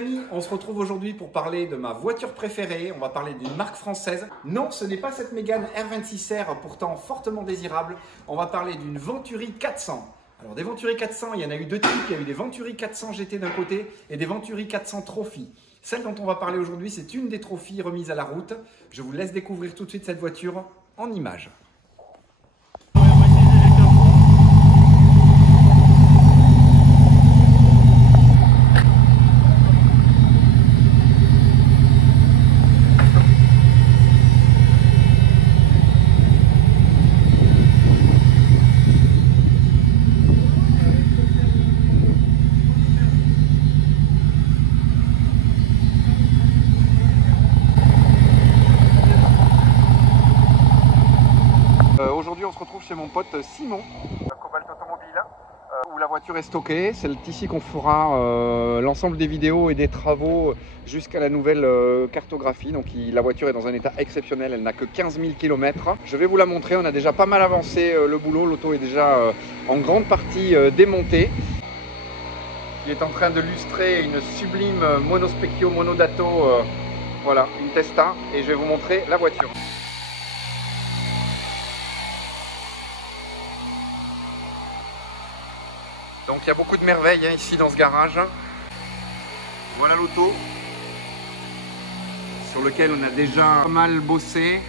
Les amis, on se retrouve aujourd'hui pour parler de ma voiture préférée. On va parler d'une marque française. Non, ce n'est pas cette Mégane R26R, pourtant fortement désirable. On va parler d'une Venturi 400. Alors des Venturi 400, il y en a eu deux types. Il y a eu des Venturi 400 GT d'un côté et des Venturi 400 Trophy. Celle dont on va parler aujourd'hui, c'est une des Trophy remises à la route. Je vous laisse découvrir tout de suite cette voiture en images. Aujourd'hui, on se retrouve chez mon pote Simon, Cobalt Automobile, où la voiture est stockée. C'est ici qu'on fera l'ensemble des vidéos et des travaux jusqu'à la nouvelle cartographie. Donc la voiture est dans un état exceptionnel, elle n'a que 15 000 km. Je vais vous la montrer, on a déjà pas mal avancé le boulot. L'auto est déjà en grande partie démontée. Il est en train de lustrer une sublime Monospecchio Monodato, voilà, une Testa, et je vais vous montrer la voiture. Donc il y a beaucoup de merveilles ici dans ce garage. Voilà l'auto sur lequel on a déjà pas mal bossé.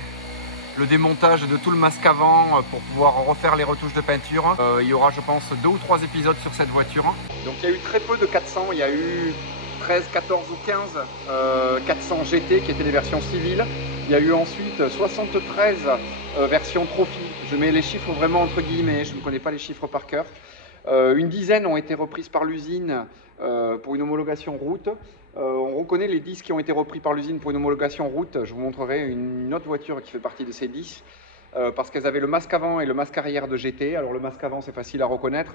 Le démontage de tout le masque avant pour pouvoir refaire les retouches de peinture. Il y aura je pense 2 ou 3 épisodes sur cette voiture. Donc il y a eu très peu de 400, il y a eu 13, 14 ou 15 400 GT qui étaient des versions civiles. Il y a eu ensuite 73 versions Trophy. Je mets les chiffres vraiment entre guillemets, je ne connais pas les chiffres par cœur. Une dizaine ont été reprises par l'usine pour une homologation route. On reconnaît les 10 qui ont été repris par l'usine pour une homologation route. Je vous montrerai une autre voiture qui fait partie de ces 10 parce qu'elles avaient le masque avant et le masque arrière de GT. Alors le masque avant, c'est facile à reconnaître.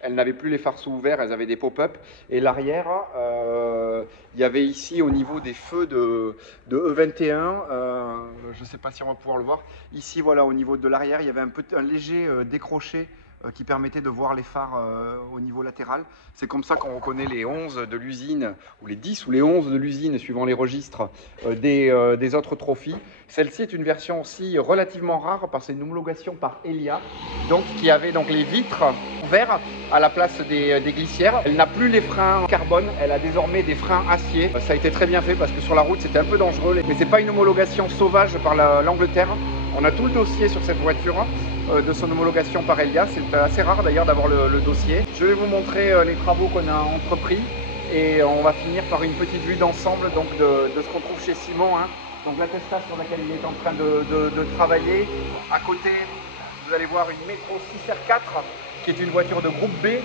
Elles n'avaient plus les phares sous ouverts, elles avaient des pop-up. Et l'arrière, il y avait ici au niveau des feux de E21, je ne sais pas si on va pouvoir le voir. Ici, voilà, au niveau de l'arrière, il y avait un léger décroché qui permettait de voir les phares au niveau latéral. C'est comme ça qu'on reconnaît les 11 de l'usine, ou les 10 ou les 11 de l'usine, suivant les registres des autres Trophy. Celle-ci est une version aussi relativement rare parce que c'est une homologation par Elia, donc qui avait donc les vitres ouvertes à la place des glissières. Elle n'a plus les freins en carbone, elle a désormais des freins acier. Ça a été très bien fait parce que sur la route c'était un peu dangereux, mais c'est pas une homologation sauvage par l'Angleterre. On a tout le dossier sur cette voiture de son homologation par Elia. C'est assez rare d'ailleurs d'avoir le dossier. Je vais vous montrer les travaux qu'on a entrepris et on va finir par une petite vue d'ensemble donc de ce qu'on trouve chez Simon. Donc la Testa sur laquelle il est en train de travailler. À côté, vous allez voir une Metro 6R4 qui est une voiture de groupe B,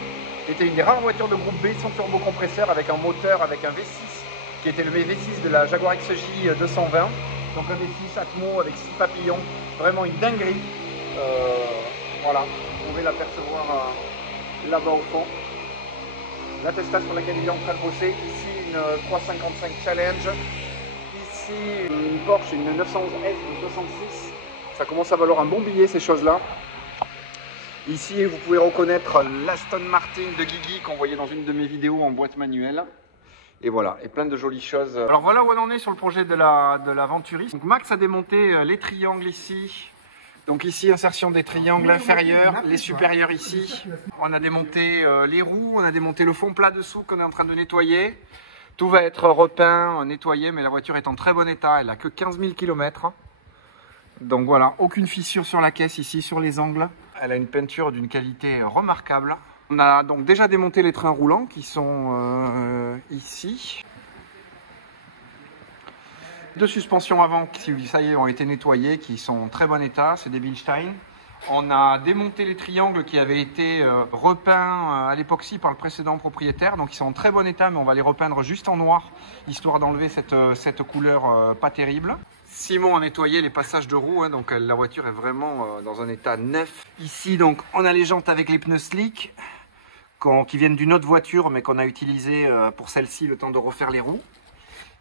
qui était une des rares voitures de groupe B sans turbocompresseur avec un moteur avec un V6 qui était le V6 de la Jaguar XJ 220. Donc un V6 Atmo avec 6 papillons, vraiment une dinguerie. Voilà, vous pouvez l'apercevoir là-bas au fond. La Testa sur laquelle il est en train de bosser. Ici une 355 Challenge. Ici une Porsche, une 911S de 66. Ça commence à valoir un bon billet ces choses-là. Ici vous pouvez reconnaître l'Aston Martin de Guigui qu'on voyait dans une de mes vidéos en boîte manuelle. Et voilà, et plein de jolies choses. Alors voilà où on en est sur le projet de la Venturi. Donc Max a démonté les triangles ici. Donc ici, insertion des triangles inférieurs, les supérieurs ici. On a démonté les roues, on a démonté le fond plat dessous qu'on est en train de nettoyer. Tout va être repeint, nettoyé, mais la voiture est en très bon état. Elle n'a que 15 000 km. Donc voilà, aucune fissure sur la caisse ici, sur les angles. Elle a une peinture d'une qualité remarquable. On a donc déjà démonté les trains roulants qui sont ici. Deux suspensions avant qui, ça y est, ont été nettoyées, qui sont en très bon état, c'est des Bilstein. On a démonté les triangles qui avaient été repeints à l'époxy par le précédent propriétaire, donc ils sont en très bon état, mais on va les repeindre juste en noir, histoire d'enlever cette couleur pas terrible. Simon a nettoyé les passages de roues, donc la voiture est vraiment dans un état neuf. Ici, donc, on a les jantes avec les pneus slick, qui viennent d'une autre voiture, mais qu'on a utilisé pour celle-ci le temps de refaire les roues.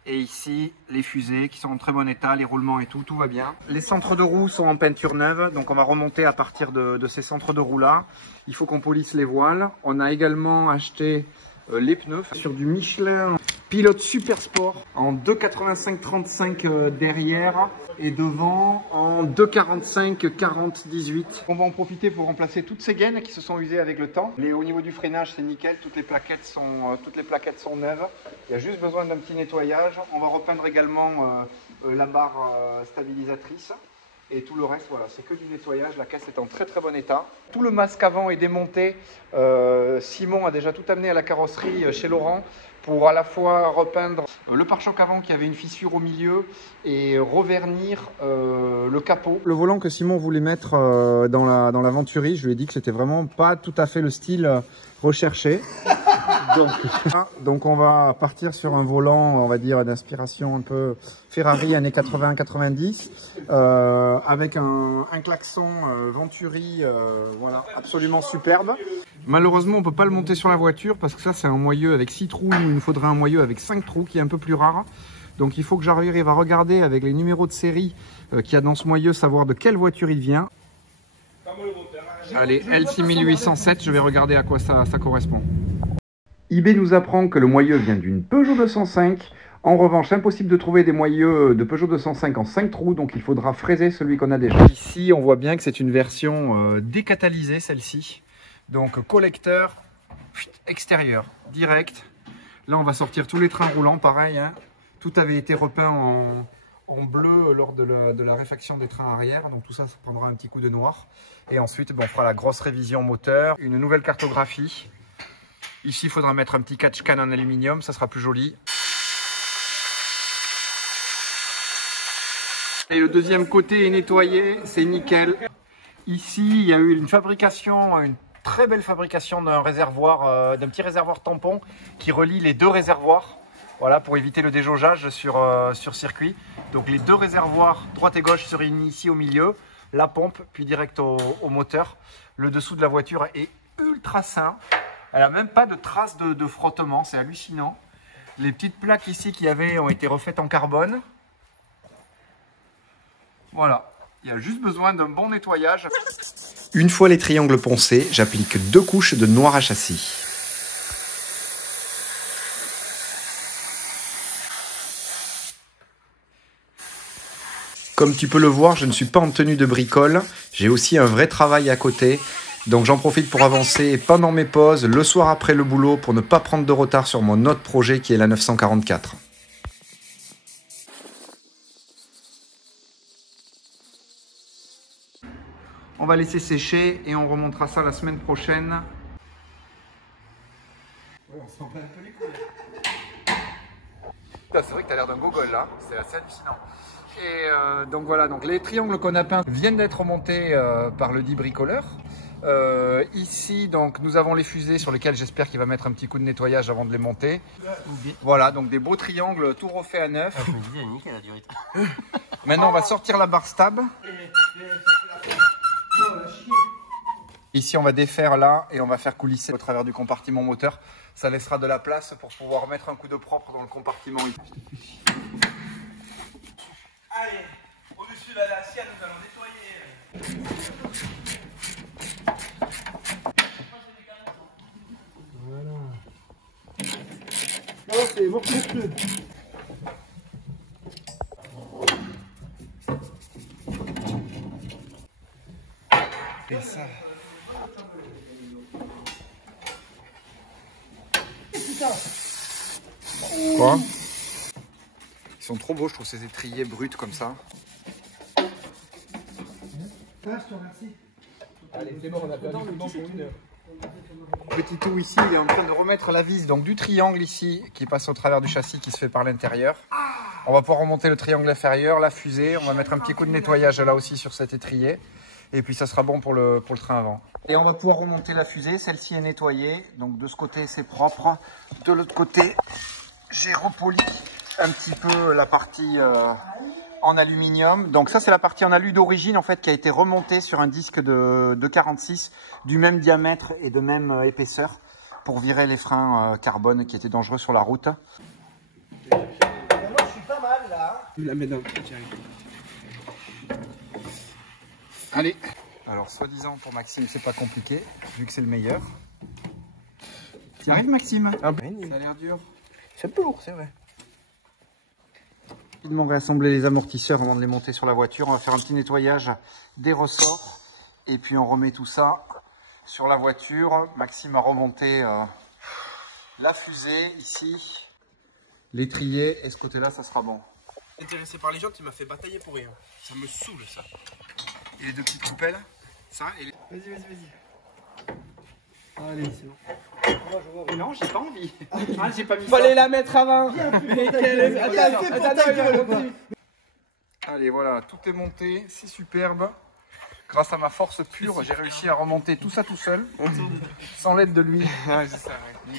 Et ici, les fusées qui sont en très bon état, les roulements et tout va bien. Les centres de roues sont en peinture neuve, donc on va remonter à partir de ces centres de roues là. Il faut qu'on polisse les voiles. On a également acheté les pneus sur du Michelin Pilote super sport en 2,85-35 derrière et devant en 2,45-40-18. On va en profiter pour remplacer toutes ces gaines qui se sont usées avec le temps. Mais au niveau du freinage, c'est nickel. Toutes les plaquettes sont neuves. Il y a juste besoin d'un petit nettoyage. On va repeindre également la barre stabilisatrice. Et tout le reste, voilà, c'est que du nettoyage. La caisse est en très très bon état. Tout le masque avant est démonté. Simon a déjà tout amené à la carrosserie chez Laurent pour à la fois repeindre le pare-choc avant qui avait une fissure au milieu et revernir le capot. Le volant que Simon voulait mettre dans la Venturi, je lui ai dit que c'était vraiment pas tout à fait le style recherché. Donc on va partir sur un volant, on va dire, d'inspiration un peu Ferrari années 80-90 avec un klaxon Venturi, voilà, absolument superbe. Malheureusement, on peut pas le monter sur la voiture parce que ça c'est un moyeu avec 6 trous. Il nous faudrait un moyeu avec 5 trous qui est un peu plus rare. Donc il faut que j'arrive à regarder avec les numéros de série qu'il y a dans ce moyeu, savoir de quelle voiture il vient. Allez, L6807, je vais regarder à quoi ça correspond. eBay nous apprend que le moyeu vient d'une Peugeot 205. En revanche, impossible de trouver des moyeux de Peugeot 205 en 5 trous, donc il faudra fraiser celui qu'on a déjà. Ici, on voit bien que c'est une version décatalysée, celle-ci. Donc collecteur extérieur, direct. Là, on va sortir tous les trains roulants, pareil. Hein. Tout avait été repeint en bleu lors de la réfaction des trains arrière. Donc tout ça, ça prendra un petit coup de noir. Et ensuite, on fera la grosse révision moteur, une nouvelle cartographie. Ici, il faudra mettre un petit catch-can en aluminium, ça sera plus joli. Et le deuxième côté est nettoyé, c'est nickel. Ici, il y a eu une très belle fabrication d'un réservoir, d'un petit réservoir tampon qui relie les deux réservoirs. Voilà, pour éviter le déjaugeage sur circuit. Donc les deux réservoirs, droite et gauche, se réunissent ici au milieu. La pompe, puis direct au moteur. Le dessous de la voiture est ultra sain. Elle n'a même pas de traces de frottement, c'est hallucinant. Les petites plaques ici qu'il y avait ont été refaites en carbone. Voilà, il y a juste besoin d'un bon nettoyage. Une fois les triangles poncés, j'applique 2 couches de noir à châssis. Comme tu peux le voir, je ne suis pas en tenue de bricole, j'ai aussi un vrai travail à côté. Donc j'en profite pour avancer pendant mes pauses, le soir après le boulot, pour ne pas prendre de retard sur mon autre projet qui est la 944. On va laisser sécher et on remontera ça la semaine prochaine. Ouais, on s'en bat un peu les couilles. C'est vrai que tu as l'air d'un gogol là, c'est assez hallucinant. Et donc voilà, donc les triangles qu'on a peints viennent d'être remontés par le dit bricoleur. Ici, donc, nous avons les fusées sur lesquelles j'espère qu'il va mettre un petit coup de nettoyage avant de les monter. Voilà, donc des beaux triangles tout refaits à neuf. Ah, je me disais, nickel, la durite. Maintenant, on va sortir la barre stab. Ici, on va défaire là et on va faire coulisser au travers du compartiment moteur. Ça laissera de la place pour pouvoir mettre un coup de propre dans le compartiment. Allez, au-dessus de la sienne, nous allons nettoyer. Voilà. Oh, c'est morceau. Et ça. Quoi? Ils sont trop beaux, je trouve, ces étriers bruts comme ça. Ah, je te remercie. Allez, c'est bon, on a perdu tout le temps pour 1 heure. Petit tout ici, il est en train de remettre la vis donc du triangle ici qui passe au travers du châssis qui se fait par l'intérieur. On va pouvoir remonter le triangle inférieur, la fusée. On va mettre un petit coup de nettoyage là aussi sur cet étrier. Et puis ça sera bon pour le train avant. Et on va pouvoir remonter la fusée. Celle-ci est nettoyée. Donc de ce côté c'est propre. De l'autre côté j'ai repoli un petit peu la partie en aluminium. Donc ça c'est la partie en alu d'origine en fait qui a été remontée sur un disque de 46 du même diamètre et de même épaisseur pour virer les freins carbone qui étaient dangereux sur la route. Moi je suis pas mal là. Tu la mets dans le petit. Allez. Alors soi-disant pour Maxime c'est pas compliqué vu que c'est le meilleur. Tu arrives Maxime? Ah, ça a l'air dur. C'est un peu lourd, c'est vrai. Rapidement réassembler les amortisseurs avant de les monter sur la voiture. On va faire un petit nettoyage des ressorts et puis on remet tout ça sur la voiture. Maxime a remonté la fusée ici, l'étrier et ce côté-là, ça sera bon. Intéressé par les jantes, il m'a fait batailler pour rien. Ça me saoule ça. Et les deux petites coupelles, ça et les... Vas-y. Allez, c'est bon. Mais non, j'ai pas envie. J'ai pas mis Fallait la mettre avant. Allez, voilà, tout est monté, c'est superbe. Grâce à ma force pure, j'ai réussi à remonter tout ça tout seul, sans l'aide de lui. Ouais, c'est ça.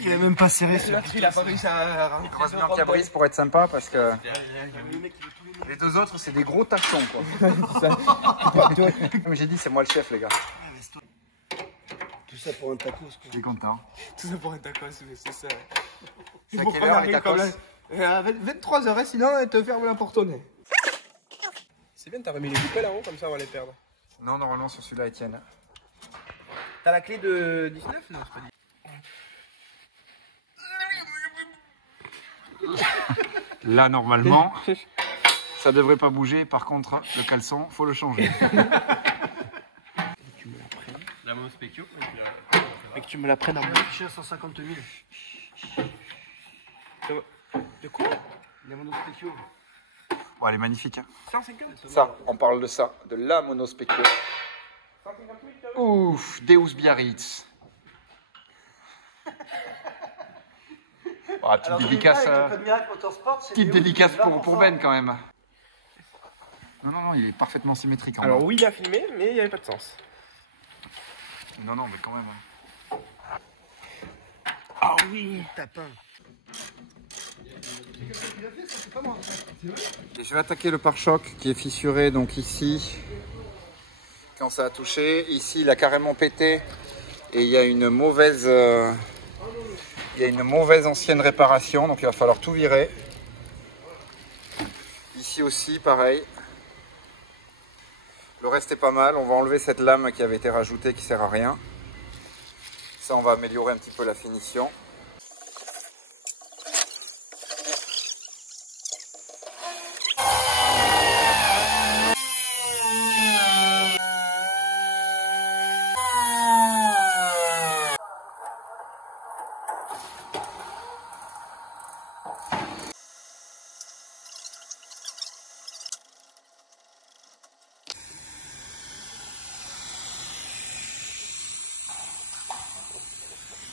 Il a même pas serré sur L'autre, il a pas réussi à Heureusement qu'il y a Brice pour être sympa parce que les deux autres, c'est des gros tachons quoi. Comme j'ai dit, c'est moi le chef, les gars. tout ça pour un tacos. Je suis content. Tout ça pour un tacos, mais c'est ça. C'est à quelle heure les tacos? À 23h, sinon elle te ferme la porte au nez. C'est bien, t'as remis les coupelles en haut, comme ça on va les perdre. Non, normalement sur celui-là, Étienne. T'as la clé de 19? Non, c'est pas dit. Là, normalement, ça devrait pas bouger. Par contre, le caleçon, faut le changer. Tu me la prennes. La monospecchio. Et que tu me la prennes à moi. Je suis à 150 000. De quoi? Les monospéciaux. Bon, elle est magnifique. Hein. 150? Ça, on parle de ça, de la monospecchio. 150 000. Ouf, Deus Biarritz. Oh, petite dédicace, petite dédicace pour Ben quand même. Non, il est parfaitement symétrique. En Alors bas. oui, il a filmé, mais il n'y avait pas de sens. Non, mais quand même. Ah oui, tapin. Et je vais attaquer le pare-choc qui est fissuré donc ici. Quand ça a touché, ici il a carrément pété et il y a une mauvaise ancienne réparation, donc il va falloir tout virer. Ici aussi pareil. Le reste est pas mal, on va enlever cette lame qui avait été rajoutée qui sert à rien. Ça on va améliorer un petit peu la finition.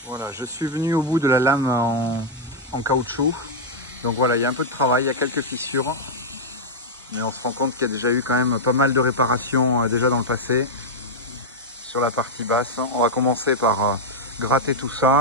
Voilà, je suis venu au bout de la lame en caoutchouc. Donc voilà, il y a un peu de travail, il y a quelques fissures. Mais on se rend compte qu'il y a déjà eu quand même pas mal de réparations déjà dans le passé. Sur la partie basse, on va commencer par gratter tout ça.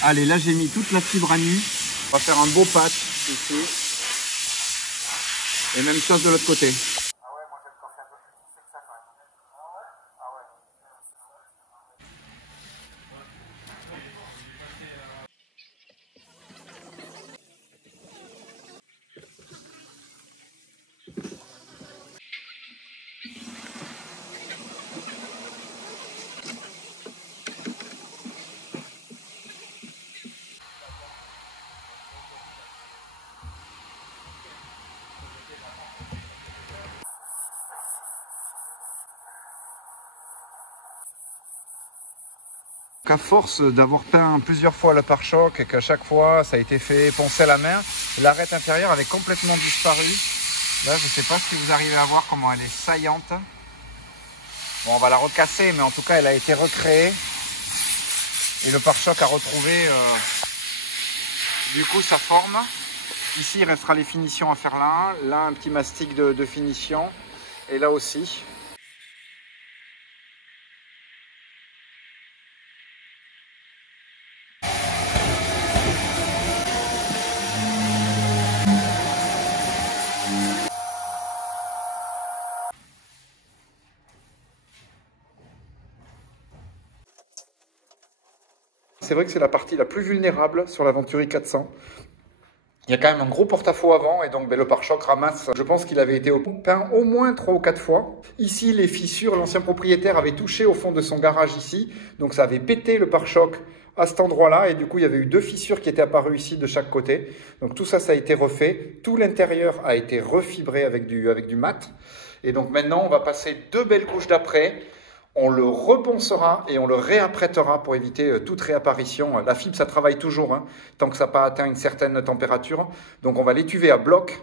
Allez, là j'ai mis toute la fibre à nu. On va faire un beau patch ici. Et même chose de l'autre côté. À force d'avoir peint plusieurs fois le pare-choc et qu'à chaque fois ça a été fait poncer à la main, l'arête intérieure avait complètement disparu. Là, je ne sais pas si vous arrivez à voir comment elle est saillante. Bon, on va la recasser, mais en tout cas, elle a été recréée. Et le pare-choc a retrouvé du coup sa forme. Ici, il restera les finitions à faire là. Là, un petit mastic de finition. Et là aussi. C'est vrai que c'est la partie la plus vulnérable sur la Venturi 400. Il y a quand même un gros porte-à-faux avant et donc le pare-choc ramasse. Je pense qu'il avait été peint au moins 3 ou 4 fois. Ici, les fissures, l'ancien propriétaire avait touché au fond de son garage ici. Donc ça avait pété le pare-choc à cet endroit-là. Et du coup, il y avait eu 2 fissures qui étaient apparues ici de chaque côté. Donc tout ça, ça a été refait. Tout l'intérieur a été refibré avec du mat. Et donc maintenant, on va passer 2 belles couches d'après. On le reponcera et on le réapprêtera pour éviter toute réapparition. La fibre, ça travaille toujours, hein, tant que ça n'a pas atteint une certaine température. Donc on va l'étuver à bloc.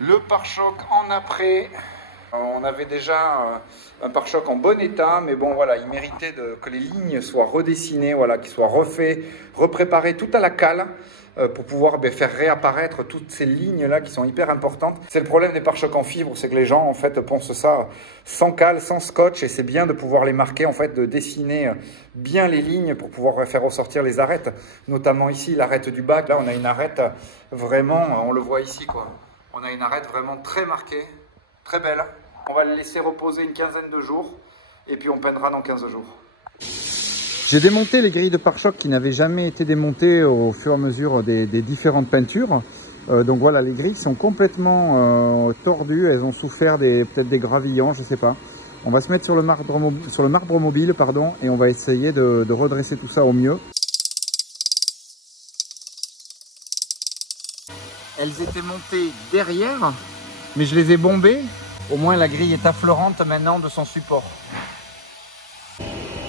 Le pare-choc en après. On avait déjà un pare-choc en bon état, mais bon voilà, il méritait que les lignes soient redessinées, voilà, qu'ils soient refaits, repréparés tout à la cale pour pouvoir faire réapparaître toutes ces lignes-là qui sont hyper importantes. C'est le problème des pare-chocs en fibre, c'est que les gens en fait poncent ça sans cale, sans scotch, et c'est bien de pouvoir les marquer, en fait, de dessiner bien les lignes pour pouvoir faire ressortir les arêtes, notamment ici l'arête du bac. Là, on a une arête vraiment, on le voit ici quoi. On a une arête vraiment très marquée, très belle. On va le laisser reposer une quinzaine de jours et puis on peindra dans 15 jours. J'ai démonté les grilles de pare-choc qui n'avaient jamais été démontées au fur et à mesure des différentes peintures. Donc voilà, les grilles sont complètement tordues, elles ont souffert peut-être des gravillons, je ne sais pas. On va se mettre sur le marbre mobile, pardon, et on va essayer de redresser tout ça au mieux. Elles étaient montées derrière, mais je les ai bombées. Au moins la grille est affleurante maintenant de son support.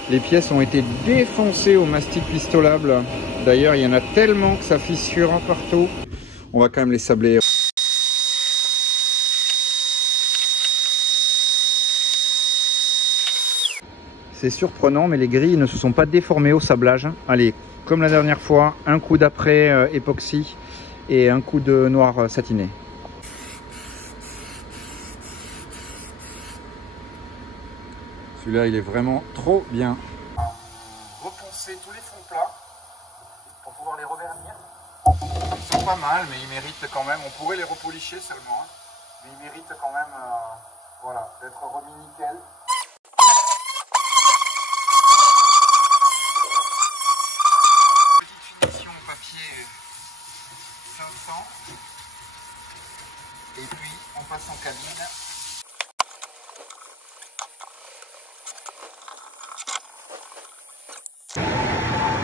Les pièces ont été défoncées au mastic pistolable. D'ailleurs, il y en a tellement que ça fissure partout. On va quand même les sabler. C'est surprenant, mais les grilles ne se sont pas déformées au sablage. Allez, comme la dernière fois, un coup d'après époxy et un coup de noir satiné. Celui-là, il est vraiment trop bien. Reponcer tous les fonds plats pour pouvoir les revernir. Ils sont pas mal, mais ils méritent quand même. On pourrait les repolicher seulement, hein, mais ils méritent quand même voilà, d'être remis nickel. Petite finition au papier 500. Et puis, on passe en cabine.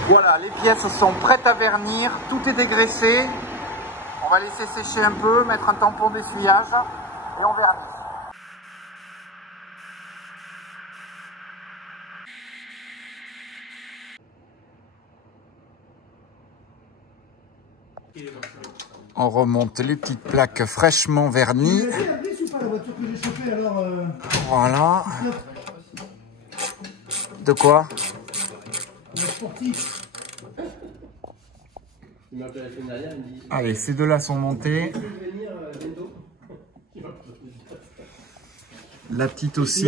Voilà, les pièces sont prêtes à vernir, tout est dégraissé. On va laisser sécher un peu, mettre un tampon d'essuyage et on vernit. On remonte les petites plaques fraîchement vernies. Voilà. De quoi ? Allez, ces deux-là sont montés. La petite aussi.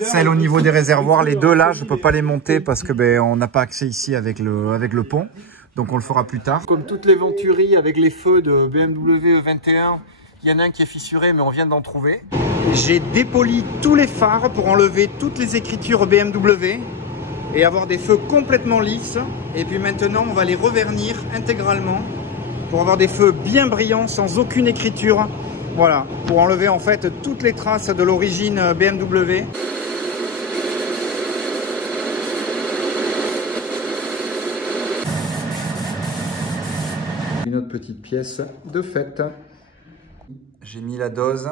Celle au niveau des réservoirs, les deux là, je ne peux pas les monter parce que on n'a pas accès ici avec le pont. Donc on le fera plus tard. Comme toutes les Venturi avec les feux de BMW E21, il y en a un qui est fissuré, mais on vient d'en trouver. J'ai dépoli tous les phares pour enlever toutes les écritures BMW et avoir des feux complètement lisses. Et puis maintenant, on va les revernir intégralement pour avoir des feux bien brillants sans aucune écriture. Voilà, pour enlever en fait toutes les traces de l'origine BMW. Une autre petite pièce de fête. J'ai mis la dose.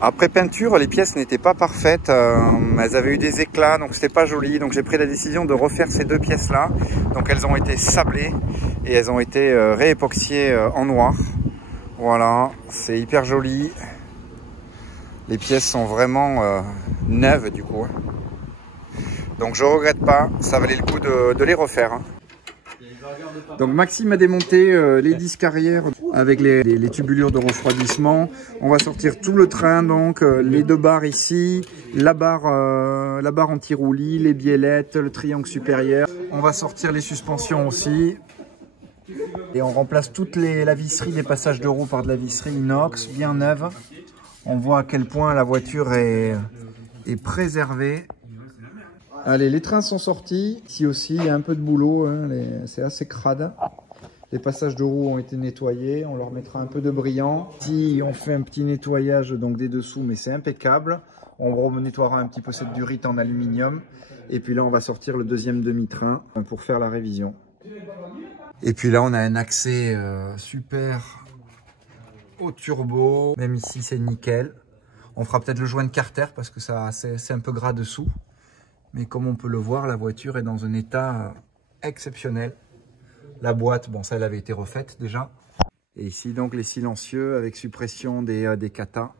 Après peinture, les pièces n'étaient pas parfaites, elles avaient eu des éclats, donc c'était pas joli. Donc j'ai pris la décision de refaire ces deux pièces-là. Donc elles ont été sablées et elles ont été réépoxiées en noir. Voilà, c'est hyper joli. Les pièces sont vraiment neuves du coup. Donc je regrette pas, ça valait le coup de les refaire. Donc Maxime a démonté les disques arrière avec les tubulures de refroidissement. On va sortir tout le train, donc les deux barres ici, la barre anti-roulis, les biellettes, le triangle supérieur. On va sortir les suspensions aussi. Et on remplace toute la visserie des passages de roue par de la visserie inox, bien neuve. On voit à quel point la voiture est préservée. Allez, les trains sont sortis. Ici aussi, il y a un peu de boulot, hein, c'est assez crade. Les passages de roues ont été nettoyés. On leur mettra un peu de brillant. Ici, on fait un petit nettoyage donc des dessous, mais c'est impeccable. On nettoiera un petit peu cette durite en aluminium. Et puis là, on va sortir le deuxième demi-train pour faire la révision. Et puis là, on a un accès super au turbo. Même ici, c'est nickel. On fera peut-être le joint de carter parce que c'est un peu gras dessous. Mais comme on peut le voir, la voiture est dans un état exceptionnel. La boîte, bon, ça, elle avait été refaite déjà. Et ici, donc, les silencieux avec suppression des katas.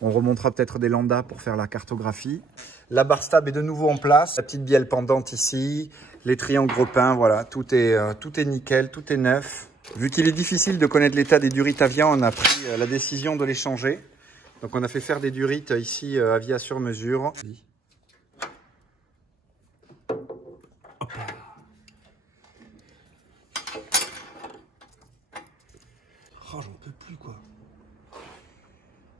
On remontera peut-être des landas pour faire la cartographie. La barre stable est de nouveau en place. La petite bielle pendante ici. Les triangles peints, voilà. Tout est nickel, tout est neuf. Vu qu'il est difficile de connaître l'état des durites Avia, on a pris la décision de les changer. Donc, on a fait faire des durites ici Avia sur mesure. Oh, j'en peux plus, quoi.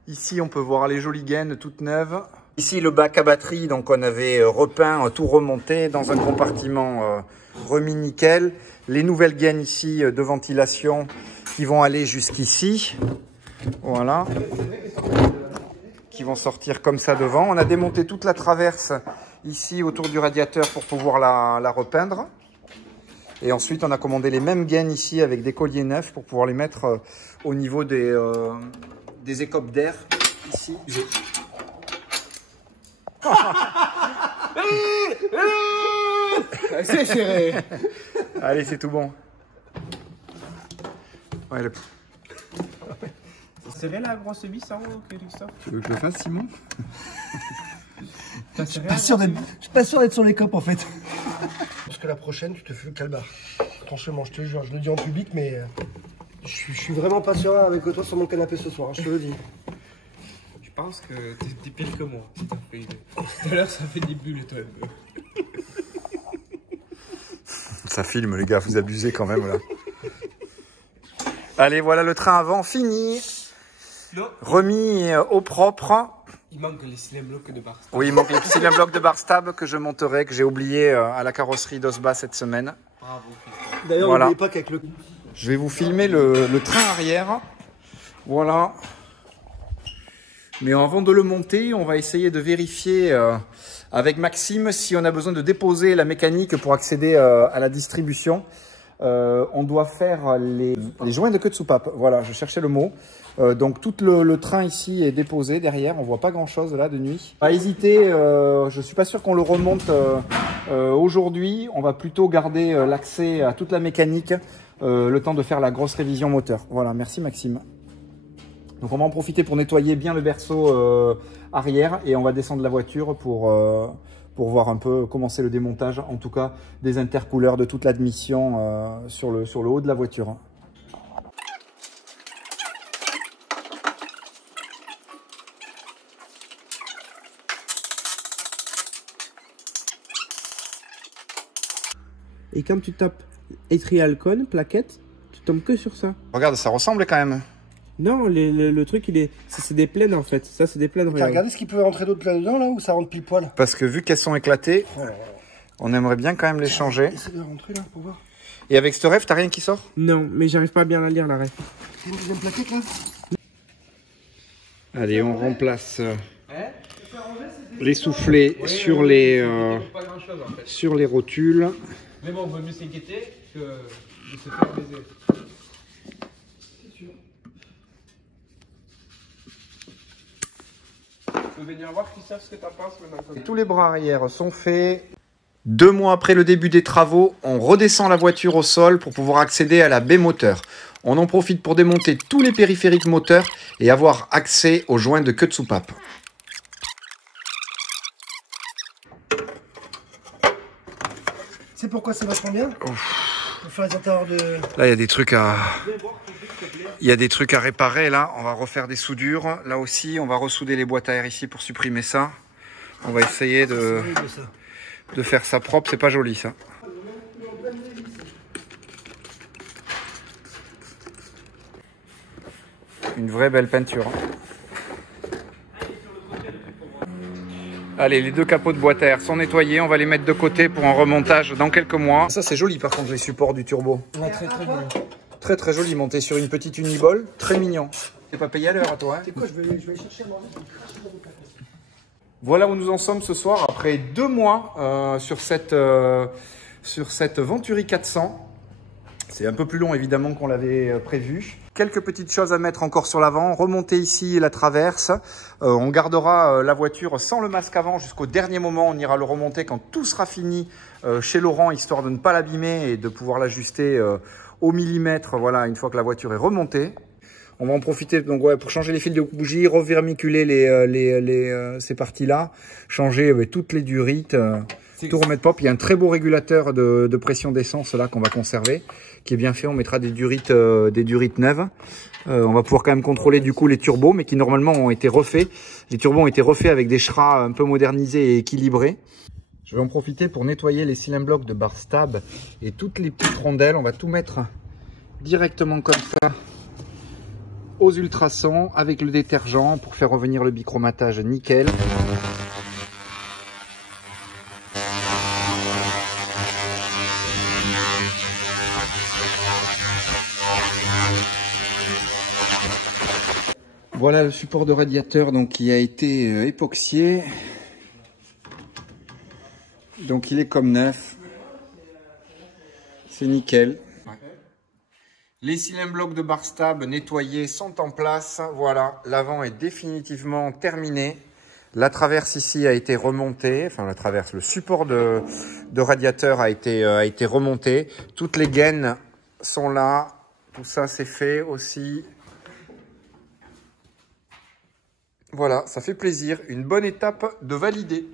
Ici, on peut voir les jolies gaines toutes neuves. Ici, le bac à batterie, donc on avait repeint, tout remonté dans un compartiment remis nickel. Les nouvelles gaines ici de ventilation qui vont aller jusqu'ici. Voilà. Qui vont sortir comme ça devant. On a démonté toute la traverse ici autour du radiateur pour pouvoir la repeindre. Et ensuite, on a commandé les mêmes gaines ici avec des colliers neufs pour pouvoir les mettre au niveau des écopes d'air ici. C'est serré. Allez, c'est tout bon. Ouais, C'est serré la grosse vis, ça, Christophe? Tu veux que je le fasse, Simon? Je suis pas sûr d'être sur les copes en fait. Parce que la prochaine, tu te fais le calbar. Franchement, je te jure, je le dis en public, mais je suis vraiment pas serein avec toi sur mon canapé ce soir, je te le dis. Je pense que t'es pire que moi. Tout à l'heure, ça fait des bulles, toi. Ça filme, les gars, vous abusez quand même, là. Allez, voilà le train avant fini. Non. Remis au propre. Il manque les cylindres blocs de barre. Oui, il manque les cylindres blocs de barre stable que je monterai, que j'ai oublié à la carrosserie d'Osba cette semaine. Bravo. D'ailleurs, voilà. n'oubliez pas qu'avec le... Je vais vous filmer le train arrière. Voilà. Mais avant de le monter, on va essayer de vérifier avec Maxime si on a besoin de déposer la mécanique pour accéder à la distribution. On doit faire les joints de queue de soupape. Voilà, je cherchais le mot. Donc tout le train ici est déposé derrière. On voit pas grand chose là de nuit. Pas hésiter, je suis pas sûr qu'on le remonte aujourd'hui. On va plutôt garder l'accès à toute la mécanique le temps de faire la grosse révision moteur. Voilà, merci Maxime. Donc on va en profiter pour nettoyer bien le berceau arrière et on va descendre la voiture pour voir un peu comment c'est le démontage, en tout cas des intercouleurs de toute l'admission sur le haut de la voiture. Et quand tu tapes Etrialcon, plaquette, tu tombes que sur ça. Regarde, ça ressemble quand même. Non, le truc, c'est des plaines en fait. Ça, c'est des plaines. T'as regardé ce qu'il peut rentrer d'autre là-dedans, là, ou ça rentre pile poil? Parce que vu qu'elles sont éclatées, on aimerait bien quand même les changer. Essaie de rentrer là pour voir. Et avec ce rêve, t'as rien qui sort? Non, mais j'arrive pas à bien la lire, la ref. T'as une deuxième plaquette là? Allez, on remplace les soufflets sur les rotules. Mais bon, vaut mieux s'inquiéter que de se faire baiser. Tu peux venir voir, Christophe, ce que t'en penses maintenant. Tous les bras arrière sont faits. 2 mois après le début des travaux, on redescend la voiture au sol pour pouvoir accéder à la baie moteur. On en profite pour démonter tous les périphériques moteurs et avoir accès aux joints de queue de soupape. C'est pourquoi c'est vachement bien? Pour faire les intérieurs de... Là, il y a des trucs à... Il y a des trucs à réparer, là. On va refaire des soudures. Là aussi, on va ressouder les boîtes à air ici pour supprimer ça. On va essayer de faire ça propre. C'est pas joli, ça. Une vraie belle peinture. Allez, les deux capots de boîte à air sont nettoyés. On va les mettre de côté pour un remontage dans quelques mois. Ça, c'est joli, par contre, les supports du turbo. Ouais, très très joli. Très, très joli, monté sur une petite uniball. Très mignon. T'es pas payé à l'heure, à toi, hein? C'est quoi, je vais aller chercher moi. Voilà où nous en sommes ce soir, après 2 mois sur cette Venturi 400. C'est un peu plus long évidemment qu'on l'avait prévu. Quelques petites choses à mettre encore sur l'avant. Remonter ici la traverse. On gardera la voiture sans le masque avant jusqu'au dernier moment. On ira le remonter quand tout sera fini chez Laurent, histoire de ne pas l'abîmer et de pouvoir l'ajuster au millimètre, voilà, une fois que la voiture est remontée. On va en profiter donc, ouais, pour changer les fils de bougie, revermiculer ces parties-là, changer toutes les durites, tout remettre propre. Il y a un très beau régulateur de pression d'essence là qu'on va conserver, qui est bien fait. On mettra des durites neuves. On va pouvoir quand même contrôler du coup les turbos, mais qui normalement ont été refaits. Les turbos ont été refaits avec des chras un peu modernisés et équilibrés. Je vais en profiter pour nettoyer les cylindres blocs de bar stab et toutes les petites rondelles. On va tout mettre directement comme ça aux ultrasons avec le détergent pour faire revenir le bichromatage nickel. Voilà le support de radiateur donc, qui a été époxié. Donc il est comme neuf. C'est nickel. Les cylindres blocs de bar stab nettoyés sont en place. Voilà, l'avant est définitivement terminé. La traverse ici a été remontée. Enfin, la traverse, le support de radiateur a été remonté. Toutes les gaines sont là. Tout ça, c'est fait aussi. Voilà, ça fait plaisir. Une bonne étape de valider.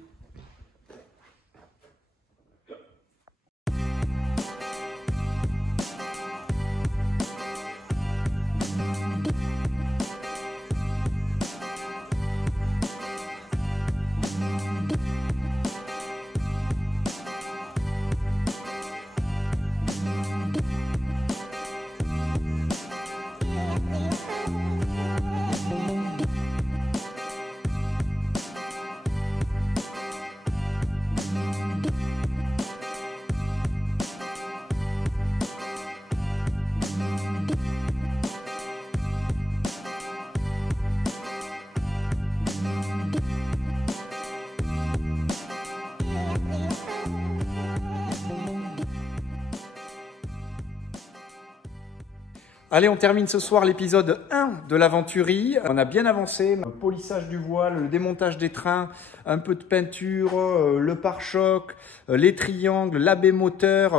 Allez, on termine ce soir l'épisode 1 de la Venturi. On a bien avancé. Le polissage du voile, le démontage des trains, un peu de peinture, le pare-choc, les triangles, l'AB moteur.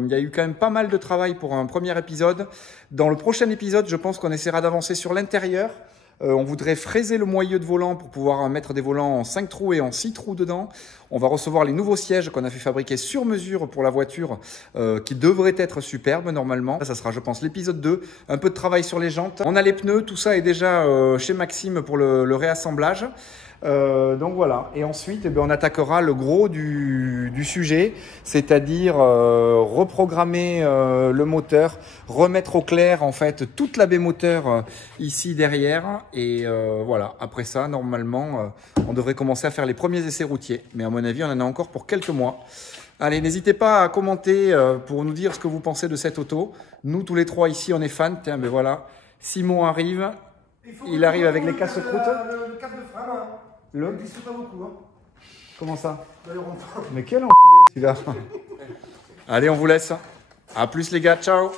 Il y a eu quand même pas mal de travail pour un premier épisode. Dans le prochain épisode, je pense qu'on essaiera d'avancer sur l'intérieur. On voudrait fraiser le moyeu de volant pour pouvoir mettre des volants en 5 trous et en 6 trous dedans. On va recevoir les nouveaux sièges qu'on a fait fabriquer sur mesure pour la voiture qui devraient être superbes normalement. Ça sera, je pense, l'épisode 2. Un peu de travail sur les jantes. On a les pneus, tout ça est déjà chez Maxime pour le réassemblage. Donc voilà, et ensuite on attaquera le gros du sujet, c'est-à-dire reprogrammer le moteur, remettre au clair en fait toute la baie moteur ici derrière, et voilà, après ça normalement on devrait commencer à faire les premiers essais routiers, mais à mon avis on en a encore pour quelques mois. Allez, n'hésitez pas à commenter pour nous dire ce que vous pensez de cette auto. Nous tous les trois ici on est fans. Tiens, ben voilà, Simon arrive, il arrive avec les casse-croûtes. Le cadre de frein, hein. Le Il glisse pas beaucoup, hein. Comment ça? D'ailleurs, on... Mais quel enculé celui-là. Allez, on vous laisse. À plus les gars, ciao.